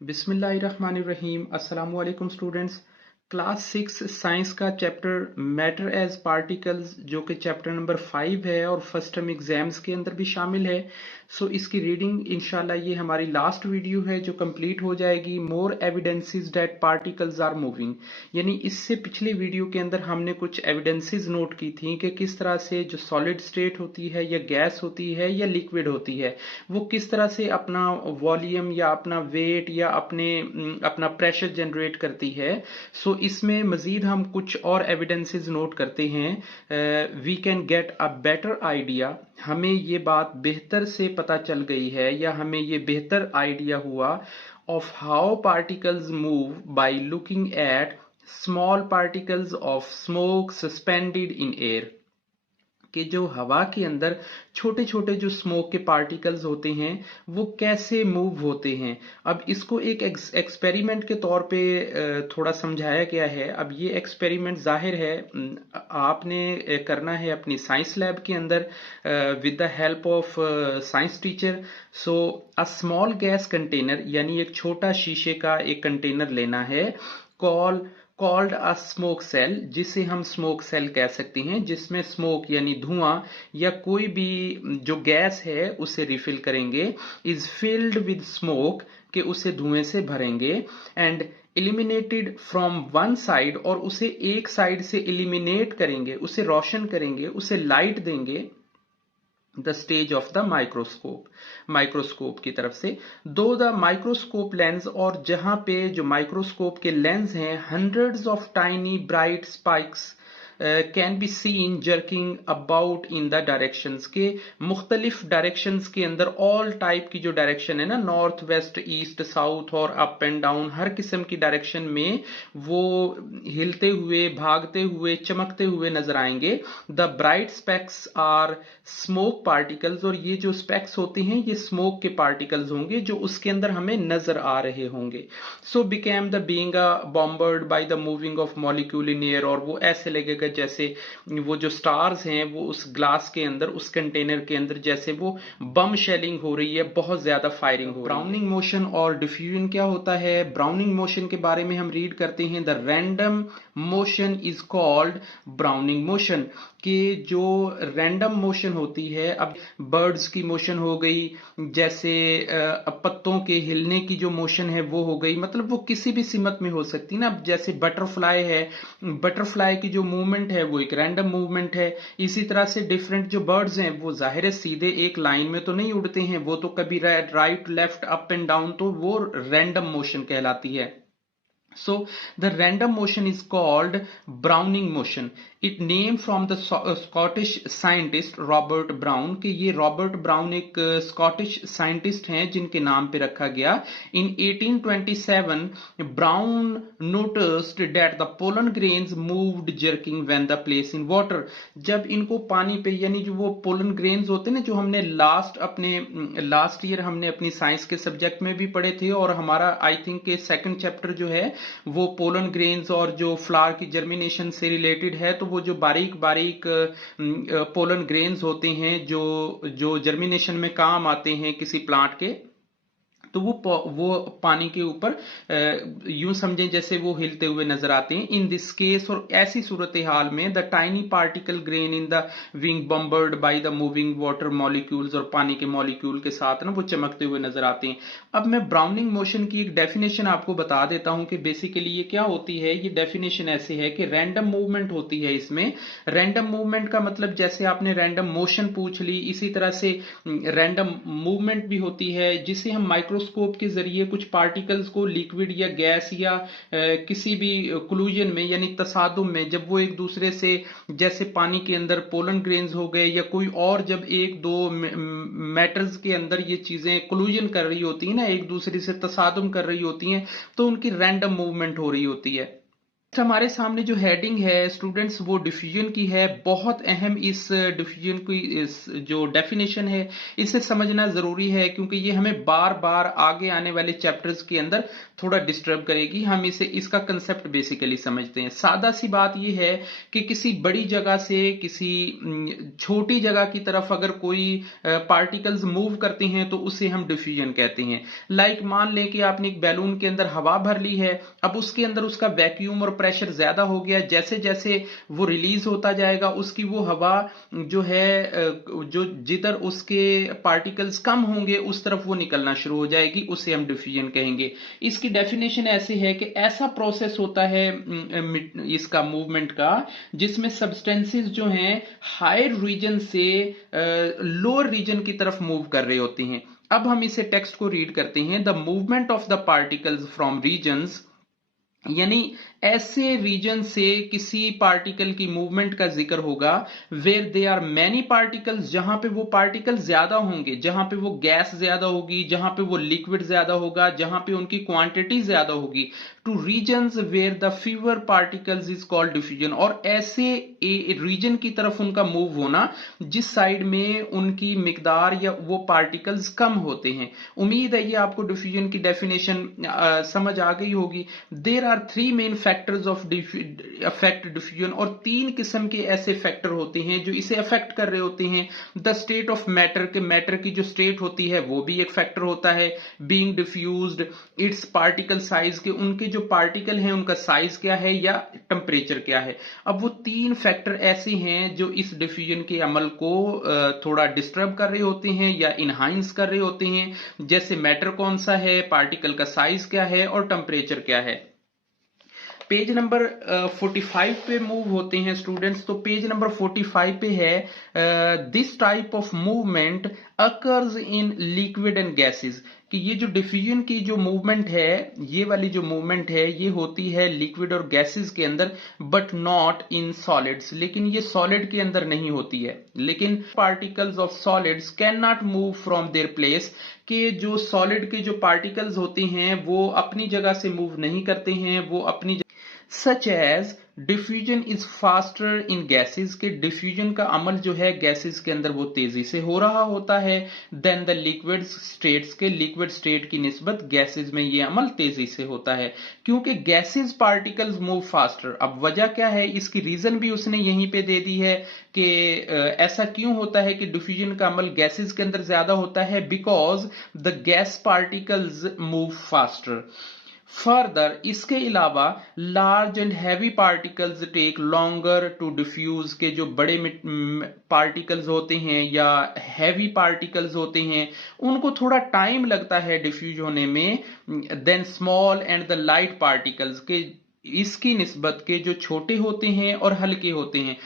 बिस्मिल्लाहिर्रहमानिर्रहीम। अस्सलाम वालेकुम स्टूडेंट्स। क्लास 6 साइंस का चैप्टर मैटर एज पार्टिकल्स जो कि चैप्टर नंबर 5 है और फर्स्ट टर्म एग्जाम्स के अंदर भी शामिल है। इसकी रीडिंग इंशाल्लाह ये हमारी लास्ट वीडियो है जो कंप्लीट हो जाएगी। More evidences that particles are moving, यानी इससे पिछली वीडियो के अंदर हमने कुछ एविडेंसेस नोट की थी कि किस तरह से जो सॉलिड स्टेट होती है या गैस होती है या लिक्विड होती है वो किस तरह से अपना वॉल्यूम या अपना वेट या अपना प्रेशर जनरेट करती है। इसमें मजीद हम कुछ और एविडेंसेस नोट करते हैं। We can get a better idea, हमें ये बात बेहतर से पता चल गई है या हमें ये बेहतर आइडिया हुआ of how particles move by looking at small particles of smoke suspended in air, कि जो हवा के अंदर छोटे छोटे जो स्मोक के पार्टिकल्स होते हैं वो कैसे मूव होते हैं। अब इसको एक एक्सपेरिमेंट के तौर पे थोड़ा समझाया गया है। अब ये एक्सपेरिमेंट जाहिर है आपने करना है अपनी साइंस लैब के अंदर with the help of science teacher. A small gas container, यानी एक छोटा शीशे का एक कंटेनर लेना है कॉल्ड अ स्मोक सेल, जिसे हम स्मोक सेल कह सकते हैं, जिसमें स्मोक यानी धुआं या कोई भी जो गैस है उसे रिफिल करेंगे, इज फिल्ड विद स्मोक, के उसे धुएं से भरेंगे, and eliminated from one side, और उसे एक साइड से इलिमिनेट करेंगे, उसे रोशन करेंगे, उसे लाइट देंगे the stage of the microscope की तरफ से। दो द माइक्रोस्कोप लेंस, और जहां पे जो माइक्रोस्कोप के लेंस हैं hundreds of tiny bright spikes can be seen jerking about in the directions, के मुख्तलिफ डायरेक्शंस के अंदर, ऑल टाइप की जो डायरेक्शन है ना, नॉर्थ वेस्ट ईस्ट साउथ और अप एंड डाउन, हर किस्म की डायरेक्शन में वो हिलते हुए भागते हुए चमकते हुए नजर आएंगे। The bright specks are smoke particles, और ये जो स्पेक्स होते हैं ये स्मोक के पार्टिकल्स होंगे जो उसके अंदर हमें नजर आ रहे होंगे। Became the being bombarded by the moving of molecule in air, और वो ऐसे लगेगा जैसे वो जो स्टार्स हैं वो उस ग्लास के अंदर, उस कंटेनर के अंदर, जैसे वो बम शेलिंग हो रही है, बहुत ज्यादा फायरिंग हो रही है। ब्राउनिंग मोशन और डिफ्यूजन क्या होता है? ब्राउनिंग मोशन के बारे में हम रीड करते हैं, the random motion is called browning motion, कि जो रैंडम मोशन होती है, अब बर्ड्स की मोशन हो गई, जैसे पत्तों के हिलने की जो मोशन है वो हो गई, मतलब वो किसी भी सिमत में हो सकती है ना। जैसे बटरफ्लाई है, बटरफ्लाई की जो मूवमेंट है वो एक रैंडम मूवमेंट है। इसी तरह से डिफरेंट जो बर्ड्स हैं वो जाहिर है सीधे एक लाइन में तो नहीं उड़ते हैं, वो तो कभी right left up and down, तो वो रैंडम मोशन कहलाती है। The random motion is called Browning motion. It named from the Scottish scientist Robert Brown, कि ये रॉबर्ट ब्राउन एक स्कॉटिश साइंटिस्ट हैं जिनके नाम पे रखा गया। In 1827 Brown noticed that the pollen grains moved jerking when the placed in water. जब इनको पानी पे, यानी जो वो पोलन ग्रेन्स होते हैं ना, जो हमने लास्ट ईयर हमने अपनी साइंस के सब्जेक्ट में भी पढ़े थे, और हमारा आई थिंक के सेकंड चैप्टर जो है वो पोलन ग्रेन्स और जो फ्लावर की जर्मिनेशन से रिलेटेड है। तो वो जो बारीक बारीक पोलन ग्रेन्स होते हैं जो जर्मिनेशन में काम आते हैं किसी प्लांट के, तो वो पानी के ऊपर यूं समझें जैसे वो हिलते हुए नजर आते हैं। इन दिस केस, और ऐसी सूरत हाल में, the tiny particle grain in the wing bombarded by the moving water molecules, और पानी के मॉलिक्यूल के साथ ना वो चमकते हुए नजर आते हैं। अब मैं ब्राउनिंग मोशन की एक डेफिनेशन आपको बता देता हूं कि बेसिकली ये क्या होती है। ये डेफिनेशन ऐसे है कि रैंडम मूवमेंट होती है इसमें। रैंडम मूवमेंट का मतलब, जैसे आपने रैंडम मोशन पूछ ली, इसी तरह से रैंडम मूवमेंट भी होती है जिसे हम माइक्रोस्कोप के जरिए कुछ पार्टिकल्स को लिक्विड या गैस या किसी भी कोलिजन में, यानी तसादुम में, जब वो एक दूसरे से, जैसे पानी के अंदर पोलन ग्रेन्स हो गए या कोई और, जब एक दो मैटर्स के अंदर ये चीजें कोलिजन कर रही होती है ना, एक दूसरे से तसादुम कर रही होती हैं, तो उनकी रैंडम मूवमेंट हो रही होती है। हमारे सामने जो हेडिंग है स्टूडेंट्स वो डिफ्यूजन की है। बहुत अहम इस डिफ्यूजन की इस जो डेफिनेशन है इसे समझना जरूरी है, क्योंकि ये हमें बार बार आगे आने वाले चैप्टर्स के अंदर थोड़ा डिस्टर्ब करेगी। हम इसका कंसेप्ट बेसिकली समझते हैं। सादा सी बात ये है कि किसी बड़ी जगह से किसी छोटी जगह की तरफ अगर कोई पार्टिकल्स मूव करते हैं तो उसे हम डिफ्यूजन कहते हैं। लाइक मान लें कि आपने एक बैलून के अंदर हवा भर ली है, अब उसके अंदर उसका वैक्यूम और प्रेशर ज्यादा हो गया। जैसे जैसे वो रिलीज होता जाएगा उसकी वो हवा जो है जो जिधर उसके पार्टिकल्स कम होंगे उस तरफ वो निकलना शुरू हो जाएगी, उसे हम डिफ्यूजन कहेंगे। इसकी डेफिनेशन ऐसे है कि ऐसा प्रोसेस होता है इसका मूवमेंट का जिसमें सब्सटेंसेस जो हैं हायर रीजन से लोअर रीजन की तरफ मूव कर रहे होते हैं। अब हम इसे टेक्स्ट को रीड करते हैं। The movement of the particles from regions, यानी ऐसे रीजन से किसी पार्टिकल की मूवमेंट का जिक्र होगा where they are many particles, जहां पे वो पार्टिकल ज्यादा होंगे, जहां पे वो गैस ज्यादा होगी, जहां पे वो लिक्विड ज्यादा होगा, जहां पे उनकी क्वांटिटी ज्यादा होगी। To regions where the fewer particles is called diffusion, और ऐसे रीजन की तरफ उनका मूव होना जिस साइड में उनकी मिकदार या वो पार्टिकल्स कम होते हैं। उम्मीद है ये आपको डिफ्यूजन की डेफिनेशन समझ आ गई होगी। There are three main factors of affect diffusion, और तीन किस्म के ऐसे फैक्टर होते हैं जो इसे अफेक्ट कर रहे होते हैं। द स्टेट ऑफ मैटर, के मैटर की जो स्टेट होती है वो भी एक फैक्टर होता है। Being diffused, it's particle size, के उनके जो पार्टिकल हैं उनका साइज क्या है या टेम्परेचर क्या है। अब वो तीन फैक्टर ऐसे हैं जो इस डिफ्यूजन के अमल को थोड़ा डिस्टर्ब कर रहे होते हैं या इनहांस कर रहे होते हैं। जैसे मैटर कौन सा है, पार्टिकल का साइज क्या है और टेम्परेचर क्या है। पेज नंबर 45 पे मूव होते हैं स्टूडेंट्स। तो पेज नंबर 45 पे है this type of movement occurs in liquid and gases, कि ये जो डिफ्यूजन की जो मूवमेंट है, ये वाली जो मूवमेंट है ये होती है लिक्विड और गैसेस के अंदर, बट नॉट इन सॉलिड्स, लेकिन ये सॉलिड के अंदर नहीं होती है। लेकिन particles of solids can not move from their place, कि जो सॉलिड के जो पार्टिकल्स होते हैं वो अपनी जगह से मूव नहीं करते हैं, वो अपनी such as diffusion is faster in gases, के डिफ्यूजन का अमल जो है गैसेस के अंदर वो तेजी से हो रहा होता है देन द लिक्विड स्टेट्स, के लिक्विड स्टेट की निस्बत गैसेस में ये अमल तेजी से होता है, क्योंकि गैसेस पार्टिकल्स मूव फास्टर। अब वजह क्या है, इसकी रीजन भी उसने यहीं पे दे दी है कि ऐसा क्यों होता है कि डिफ्यूजन का अमल गैसेस के अंदर ज्यादा होता है, because the gas particles move faster. Further, इसके अलावा large and heavy particles take longer to diffuse, के जो बड़े पार्टिकल्स होते हैं या हैवी पार्टिकल्स होते हैं उनको थोड़ा टाइम लगता है डिफ्यूज होने में than small and the light particles, के इसकी निस्बत के जो छोटे होते हैं और हल्के होते हैं।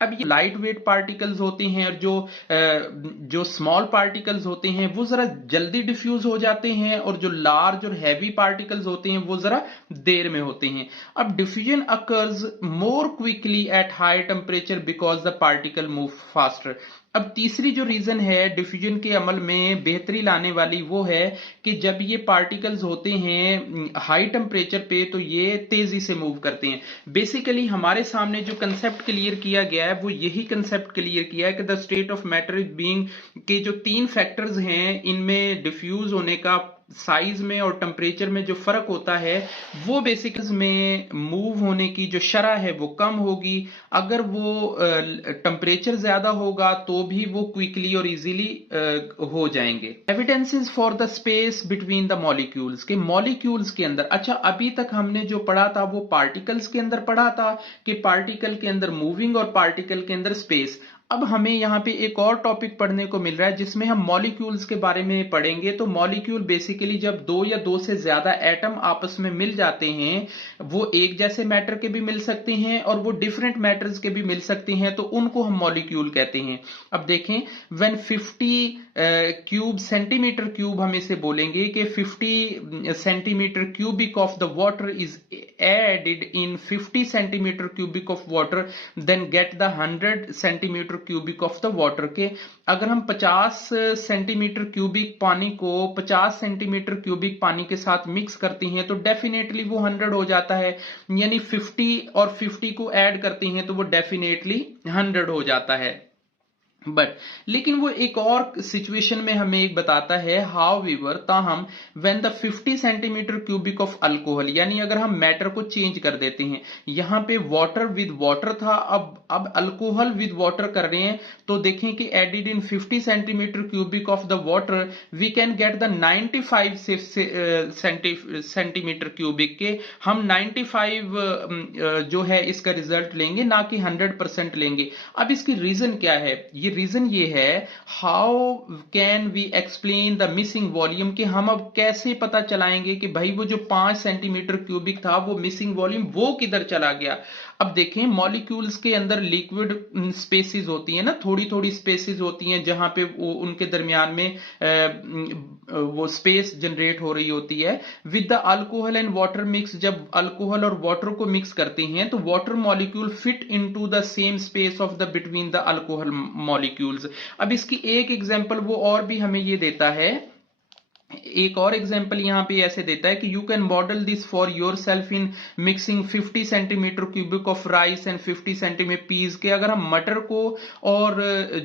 अब ये लाइट वेट पार्टिकल्स होते हैं और जो स्मॉल पार्टिकल्स होते हैं वो जरा जल्दी डिफ्यूज हो जाते हैं, और जो लार्ज और हैवी पार्टिकल्स होते हैं वो जरा देर में होते हैं। अब diffusion occurs more quickly at high temperature because the particle move faster. अब तीसरी जो रीजन है डिफ्यूजन के अमल में बेहतरी लाने वाली वो है कि जब ये पार्टिकल्स होते हैं हाई टेम्परेचर पे तो ये तेजी से मूव करते हैं। बेसिकली हमारे सामने जो कंसेप्ट क्लियर किया गया है वो यही कंसेप्ट क्लियर किया है कि the state of matter is being, के जो तीन फैक्टर्स हैं इनमें डिफ्यूज होने का साइज में और टेम्परेचर में जो फर्क होता है वो बेसिकली में मूव होने की जो शरह है वो कम होगी। अगर वो टेम्परेचर ज्यादा होगा तो भी वो क्विकली और इजीली हो जाएंगे। Evidences for the space between the molecules, के मॉलिक्यूल्स के अंदर, अच्छा अभी तक हमने जो पढ़ा था वो पार्टिकल्स के अंदर पढ़ा था कि पार्टिकल के अंदर मूविंग और पार्टिकल के अंदर स्पेस। अब हमें यहाँ पे एक और टॉपिक पढ़ने को मिल रहा है जिसमें हम मॉलिक्यूल्स के बारे में पढ़ेंगे। तो मॉलिक्यूल बेसिकली जब दो या दो से ज्यादा एटम आपस में मिल जाते हैं, वो एक जैसे मैटर के भी मिल सकते हैं और वो डिफरेंट मैटर्स के भी मिल सकते हैं, तो उनको हम मॉलिक्यूल कहते हैं। अब देखें, व्हेन 50 क्यूब सेंटीमीटर क्यूब हम इसे बोलेंगे कि 50 centimetre cubic of the water is added in 50 centimeter cubic of water then get the 100 centimeter cubic of the water के अगर हम 50 सेंटीमीटर क्यूबिक पानी को 50 सेंटीमीटर क्यूबिक पानी के साथ मिक्स करती हैं तो डेफिनेटली वो 100 हो जाता है, यानी 50 और 50 को ऐड करती हैं तो वो डेफिनेटली 100 हो जाता है। बट लेकिन वो एक और सिचुएशन में हमें एक बताता है हाउएवर ताहम when the 50 centimetre cubic of alcohol, यानी अगर हम मैटर को चेंज कर देते हैं, यहां पे वाटर विद वाटर था, अब अल्कोहल विद वाटर कर रहे हैं, तो देखें कि added in 50 centimetre cubic of the water we can get the 95 centimetre cubic के हम 95 जो है इसका रिजल्ट लेंगे, ना कि 100% लेंगे। अब इसकी रीजन क्या है? ये रीजन ये है how can we explain the missing volume, कि हम अब कैसे पता चलाएंगे कि भाई वो जो 5 सेंटीमीटर क्यूबिक था वो मिसिंग वॉल्यूम वो किधर चला गया। अब देखें मॉलिक्यूल्स के अंदर लिक्विड स्पेसिस होती हैं ना, थोड़ी थोड़ी स्पेसिस होती हैं जहां पे वो उनके दरमियान में वो स्पेस जनरेट हो रही होती है। With the alcohol and water mix, जब अल्कोहल और वाटर को मिक्स करते हैं तो water molecule fit into the same space of the between the alcohol molecules. अब इसकी एक एग्जांपल वो और भी हमें ये देता है, एक और एग्जांपल यहां पे ऐसे देता है कि you can model this for yourself in mixing 50 centimetre cubic of rice and 50 centimetre peas के। अगर हम मटर को और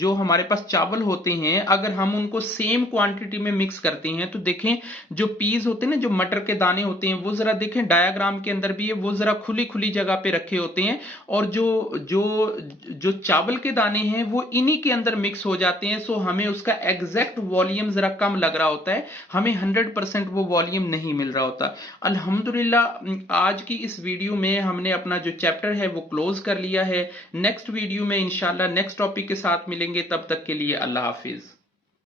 जो हमारे पास चावल होते हैं अगर हम उनको सेम क्वांटिटी में मिक्स करते हैं तो देखें जो पीस होते हैं ना, जो मटर के दाने होते हैं, वो जरा देखें डायग्राम के अंदर भी है, वो जरा खुली खुली जगह पे रखे होते हैं, और जो चावल के दाने हैं वो इन्हीं के अंदर मिक्स हो जाते हैं। सो हमें उसका एग्जैक्ट वॉल्यूम जरा कम लग रहा होता है, हमें 100% वो वॉल्यूम नहीं मिल रहा होता। अल्हम्दुलिल्लाह आज की इस वीडियो में हमने अपना जो चैप्टर है वो क्लोज कर लिया है। नेक्स्ट वीडियो में इंशाल्लाह नेक्स्ट टॉपिक के साथ मिलेंगे, तब तक के लिए अल्लाह हाफिज।